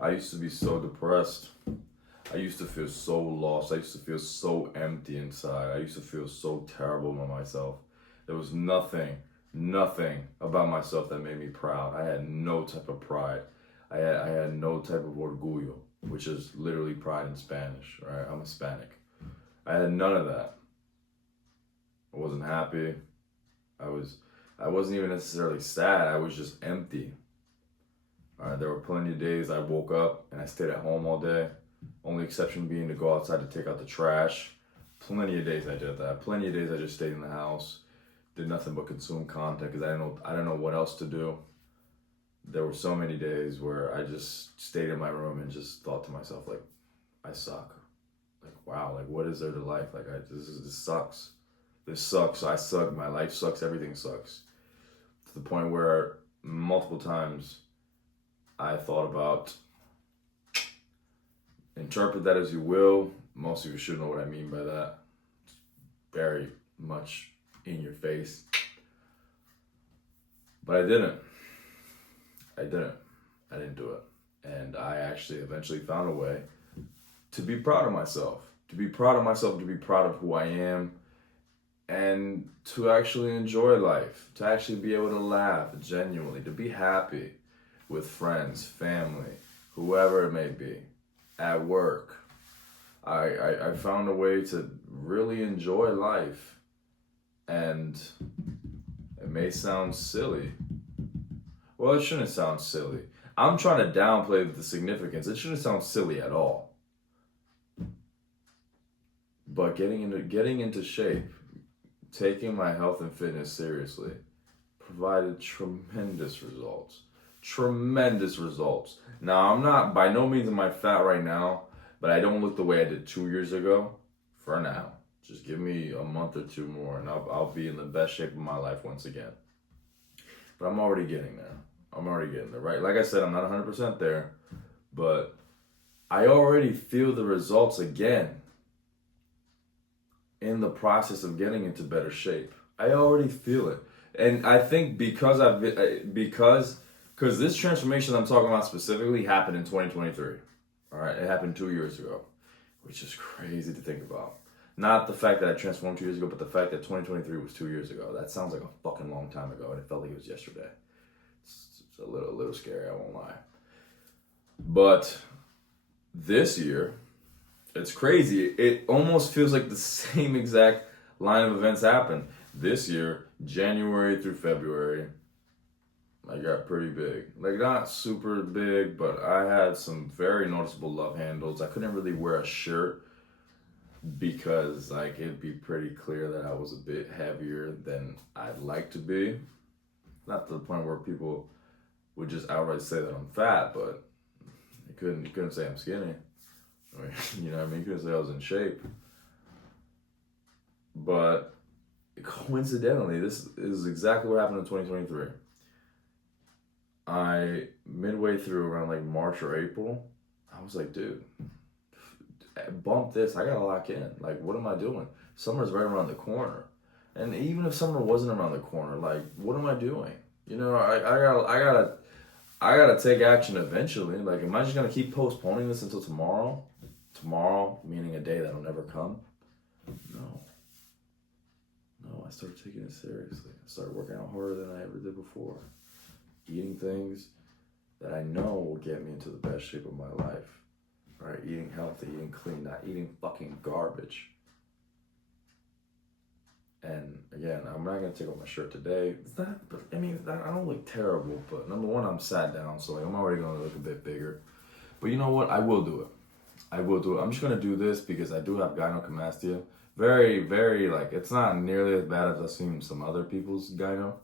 I used to be so depressed. I used to feel so lost. I used to feel so empty inside. I used to feel so terrible about myself. There was nothing about myself that made me proud. I had no type of pride. I had no type of orgullo, which is literally pride in Spanish, right? I'm Hispanic. I had none of that. I wasn't happy. I was I wasn't even necessarily sad. I was just empty. There were plenty of days I woke up and I stayed at home all day. Only exception being to go outside to take out the trash. Plenty of days I did that. Plenty of days I just stayed in the house, did nothing but consume content because I didn't know what else to do. There were so many days where I just stayed in my room and just thought to myself like, I suck. Like wow, like what is there to life? Like this sucks. This sucks. I suck. My life sucks. Everything sucks. To the point where multiple times I thought about, interpret that as you will. Most of you should know what I mean by that. It's very much in your face. But I didn't. I didn't do it. And I actually eventually found a way to be proud of myself. To be proud of myself, to be proud of who I am, and to actually enjoy life. To actually be able to laugh genuinely, to be happy with friends, family, whoever it may be, at work. I found a way to really enjoy life. And it may sound silly. Well, it shouldn't sound silly. I'm trying to downplay the significance. It shouldn't sound silly at all. But getting into shape, taking my health and fitness seriously, provided tremendous results. Tremendous results. Now, I'm not, by no means am I fat right now, but I don't look the way I did 2 years ago. For now. Just give me a month or two more and I'll be in the best shape of my life once again. But I'm already getting there. Right? Like I said, I'm not 100% there, but I already feel the results again in the process of getting into better shape. I already feel it. And I think because this transformation I'm talking about specifically happened in 2023. All right, it happened 2 years ago, which is crazy to think about. Not the fact that I transformed 2 years ago, but the fact that 2023 was 2 years ago. That sounds like a fucking long time ago, and it felt like it was yesterday. It's a little scary, I won't lie. But this year, it's crazy. It almost feels like the same exact line of events happened. This year, January through February, I got pretty big. Like not super big, but I had some very noticeable love handles. I couldn't really wear a shirt because like it'd be pretty clear that I was a bit heavier than I'd like to be. Not to the point where people would just outright say that I'm fat, but you couldn't say I'm skinny. I mean, you know what I mean? You couldn't say I was in shape. But coincidentally, this is exactly what happened in 2023. Midway through around like March or April, I was like, dude, bump this. I gotta lock in. Like, what am I doing? Summer's right around the corner. And even if summer wasn't around the corner, like, what am I doing? You know, I gotta take action eventually. Like, am I just gonna keep postponing this until tomorrow? Tomorrow, meaning a day that'll never come? No, I started taking it seriously. I started working out harder than I ever did before. Eating things that I know will get me into the best shape of my life. Right? Eating healthy, eating clean, not eating fucking garbage. And again, I'm not gonna take off my shirt today. It's not, but I mean, I don't look terrible. But number one, I'm sat down, so like I'm already gonna look a bit bigger. But you know what? I will do it. I'm just gonna do this because I do have gynecomastia. Very, very like it's not nearly as bad as I've seen some other people's gyno,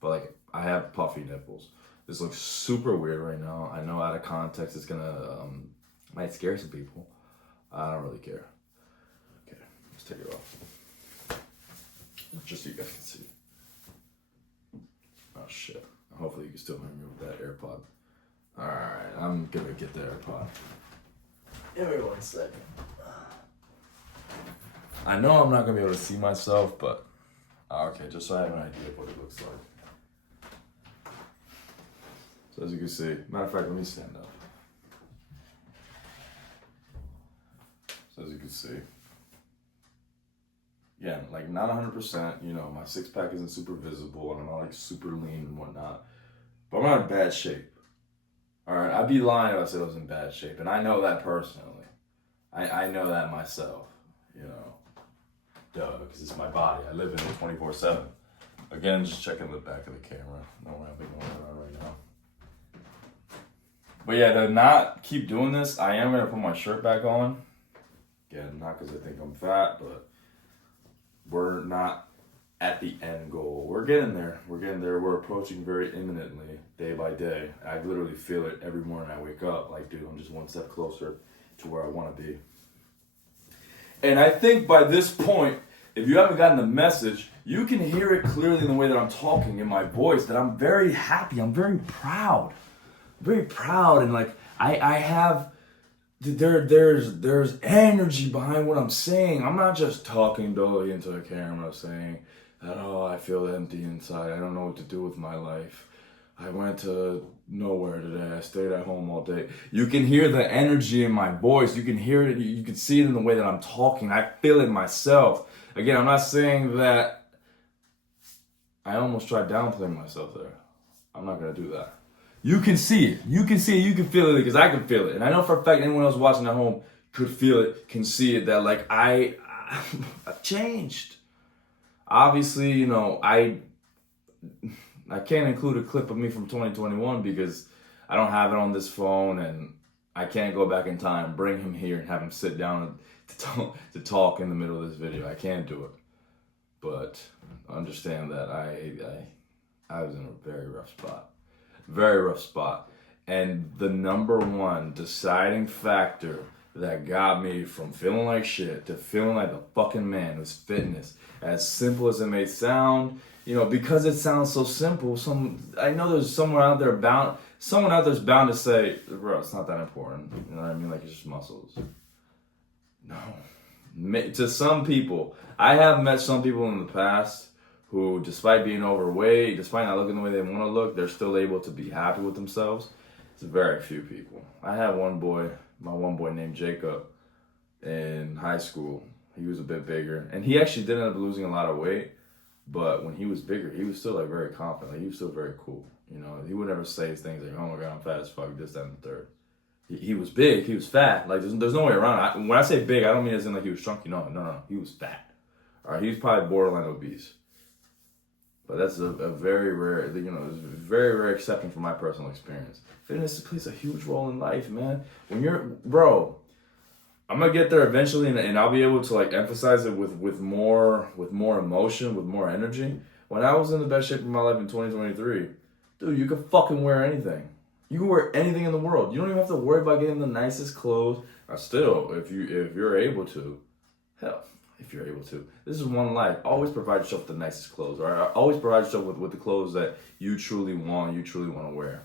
but like I have puffy nipples. This looks super weird right now. I know out of context it's gonna might scare some people. I don't really care. Okay, let's take it off. Just so you guys can see. Oh shit. Hopefully you can still hear me with that AirPod. Alright, I'm gonna get the AirPod. Give me 1 second. I know I'm not gonna be able to see myself, but okay, just so I have an idea of what it looks like. So as you can see, matter of fact, let me stand up. as you can see. Yeah, like not 100%, you know, my six pack isn't super visible and I'm not like super lean and whatnot, but I'm not in bad shape. All right, I'd be lying if I said I was in bad shape, and I know that personally. I know that myself, you know, duh, because it's my body. I live in it 24/7. Again, just checking the back of the camera. No rapping going on right now. But yeah, to not keep doing this, I am gonna put my shirt back on. Again, not because I think I'm fat, but we're not at the end goal. We're getting there. We're getting there. We're approaching very imminently, day by day. I literally feel it every morning I wake up. Like, dude, I'm just one step closer to where I want to be. And I think by this point, if you haven't gotten the message, you can hear it clearly in the way that I'm talking, in my voice, that I'm very happy. I'm very proud. Very proud. And like, I have... There's energy behind what I'm saying. I'm not just talking dully into the camera saying that, oh, I feel empty inside. I don't know what to do with my life. I went to nowhere today. I stayed at home all day. You can hear the energy in my voice. You can hear it. You can see it in the way that I'm talking. I feel it myself. Again, I'm not saying that I almost tried downplaying myself there. I'm not going to do that. You can see it. You can see it. You can feel it because I can feel it. And I know for a fact anyone else watching at home could feel it, can see it, that like I've changed. Obviously, you know, I can't include a clip of me from 2021 because I don't have it on this phone and I can't go back in time, bring him here and have him sit down to talk in the middle of this video. I can't do it. But understand that I was in a very rough spot. Very rough spot. And the number one deciding factor that got me from feeling like shit to feeling like a fucking man was fitness. As simple as it may sound, you know, because it sounds so simple, I know there's someone out there's bound to say, bro, it's not that important. You know what I mean? Like, it's just muscles. No. To some people, I have met some people in the past who, despite being overweight, despite not looking the way they want to look, they're still able to be happy with themselves. It's very few people. I had my one boy named Jacob in high school. He was a bit bigger, and he actually did end up losing a lot of weight, but when he was bigger, he was still like very confident. Like, he was still very cool. You know, he would never say things like, oh my God, I'm fat as fuck, this, that, and the third. He was big, he was fat. Like, there's no way around it. When I say big, I don't mean as in like he was chunky. No. He was fat. All right, he was probably borderline obese. But that's a very rare, you know, it's very rare exception from my personal experience. Fitness plays a huge role in life, man. When bro, I'm gonna get there eventually, and I'll be able to like emphasize it with more emotion, with more energy. When I was in the best shape of my life in 2023, dude, you could fucking wear anything. You can wear anything in the world. You don't even have to worry about getting the nicest clothes. Or still, if you're able to, hell. If you're able to. This is one life. Always provide yourself with the nicest clothes. All right? Always provide yourself with the clothes that you truly want to wear.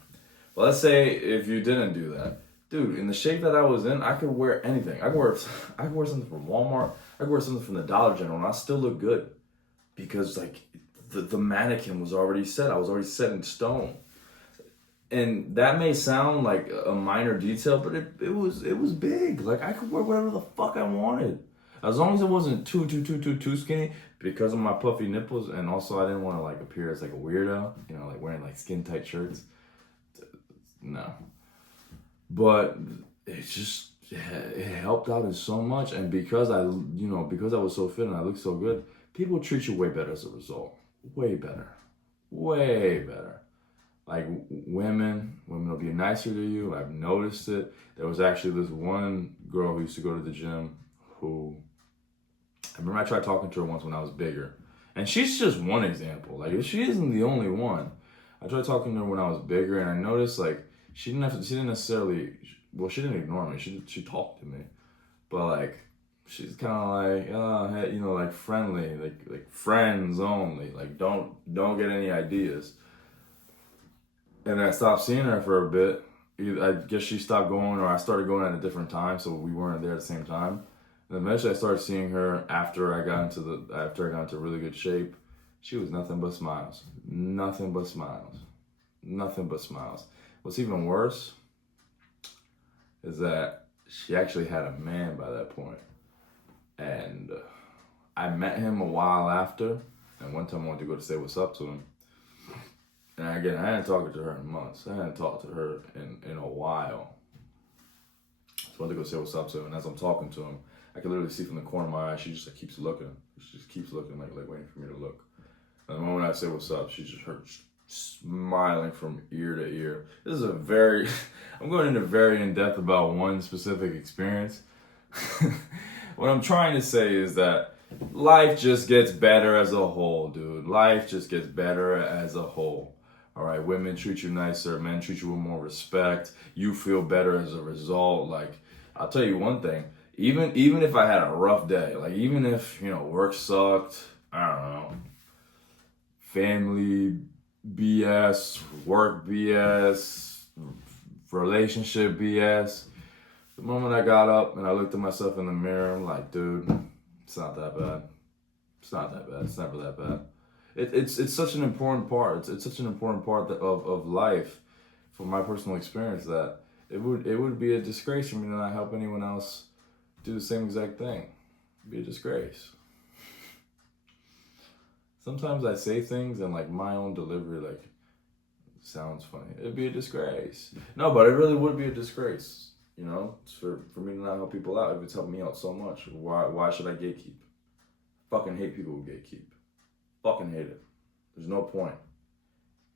But let's say if you didn't do that. Dude, in the shape that I was in, I could wear anything. I could wear something from Walmart. I could wear something from the Dollar General, and I still look good. Because like the mannequin was already set. I was already set in stone. And that may sound like a minor detail, but it was big. Like, I could wear whatever the fuck I wanted. As long as it wasn't too skinny, because of my puffy nipples, and also I didn't want to like appear as like a weirdo, you know, like wearing like skin tight shirts. No. But it helped out in so much, and because I was so fit and I looked so good, people treat you way better as a result. Way better. Like, women will be nicer to you. I've noticed it. There was actually this one girl who used to go to the gym who, I remember I tried talking to her once when I was bigger. And she's just one example. Like, she isn't the only one. I tried talking to her when I was bigger, and I noticed, like, she didn't ignore me. She talked to me. But, like, she's kind of like, hey, you know, like, friendly. Like friends only. Like, don't get any ideas. And then I stopped seeing her for a bit. I guess she stopped going, or I started going at a different time, so we weren't there at the same time. And eventually I started seeing her after I got into really good shape. She was nothing but smiles. Nothing but smiles. What's even worse is that she actually had a man by that point. And I met him a while after, and one time I went to go to say what's up to him. And again, I hadn't talked to her in months. I hadn't talked to her in a while. So I went to go say what's up to him, and as I'm talking to him, I can literally see from the corner of my eye, she just like keeps looking. She just keeps looking, like waiting for me to look. And the moment I say what's up, she just hurts, smiling from ear to ear. This is I'm going into very in depth about one specific experience. What I'm trying to say is that life just gets better as a whole, dude. Life just gets better as a whole. All right, women treat you nicer, men treat you with more respect. You feel better as a result. Like, I'll tell you one thing. Even if I had a rough day, like even if, work sucked, I don't know, family BS, work BS, relationship BS, the moment I got up and I looked at myself in the mirror, I'm like, dude, it's not that bad. It's not that bad. It's never that bad. It's such an important part. It's such an important part of life, from my personal experience, that it would be a disgrace for me to not help anyone else do the same exact thing. It'd be a disgrace. Sometimes I say things and like my own delivery like sounds funny. It'd be a disgrace. No, but it really would be a disgrace. It's for me to not help people out if it's helped me out so much. Why should I gatekeep? Fucking hate people who gatekeep. Fucking hate it. There's no point.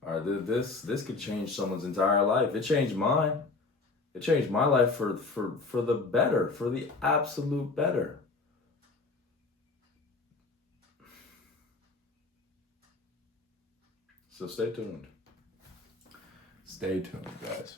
All right, this could change someone's entire life. It changed mine. It changed my life for the better, for the absolute better. So stay tuned. Stay tuned, guys.